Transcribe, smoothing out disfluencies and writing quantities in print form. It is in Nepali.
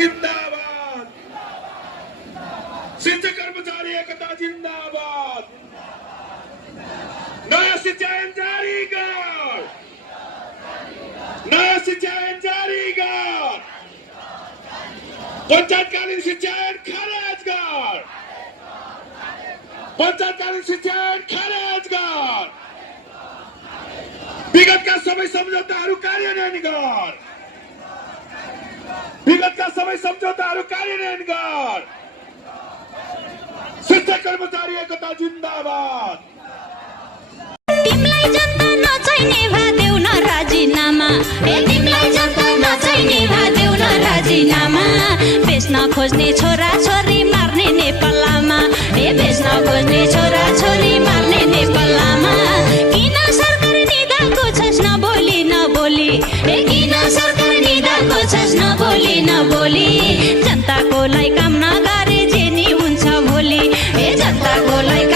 जिंदाबाद शिक्षक कर्मचारी एकता जिंदाबाद नया शिक्षा ऐन जारी कर नया शिक्षा ऐन जारी कर पंचायतकालीन शिक्षा ऐन खारेज कर पंचायतकालीन शिक्षा ऐन खारेज कर विगतका सबै सम्झौताहरू कार्यान्वयन गर विगतका सबै सम्झौताहरू कार्यान्वयन गर शिक्षक कर्मचारी एकता जिन्दाबाद तिमीलाई जनता नचाहिने भा देऊ न राजीनामा तिमीलाई जनता नचाहिने भा देऊ न राजीनामा बेच्न खोज्ने छोरा छोरी मार्ने नेपालमा बेच्न खोज्ने छोरा छोरी मार्ने नेपालमा किन सरकारी निदाको छस् नबोली नबोली किन सरकारी निदाको छस् नबोली नबोली जनताको लागि काम नगरे जे नि हुन्छ भोलि जनताको लागि